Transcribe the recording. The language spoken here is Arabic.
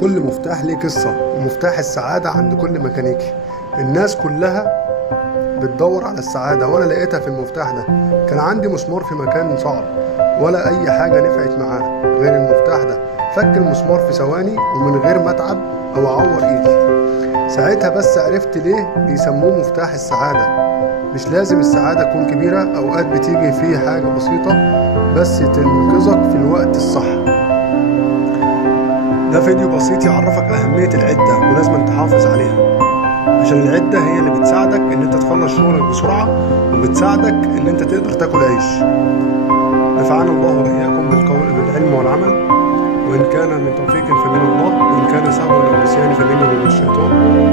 كل مفتاح ليه قصة، ومفتاح السعادة عند كل ميكانيكي. الناس كلها بتدور على السعادة، وأنا لقيتها في المفتاح ده. كان عندي مسمار في مكان صعب، ولا أي حاجة نفعت معاه غير المفتاح ده. فك المسمار في ثواني ومن غير ما أتعب أو أعور إيدي. ساعتها بس عرفت ليه بيسموه مفتاح السعادة. مش لازم السعادة تكون كبيرة، أوقات بتيجي فيه حاجة بسيطة بس تنقذك في الوقت الصح. ده فيديو بسيط يعرفك أهمية العدة ولازم تحافظ عليها، عشان العدة هي اللي بتساعدك إن أنت تخلص شغلك بسرعة، وبتساعدك إن أنت تقدر تاكل عيش. نفعنا الله وإياكم بالعلم والعمل، وإن كان من توفيق فمن الله، وإن كان سهوا أو نسيان فمنه من الشيطان.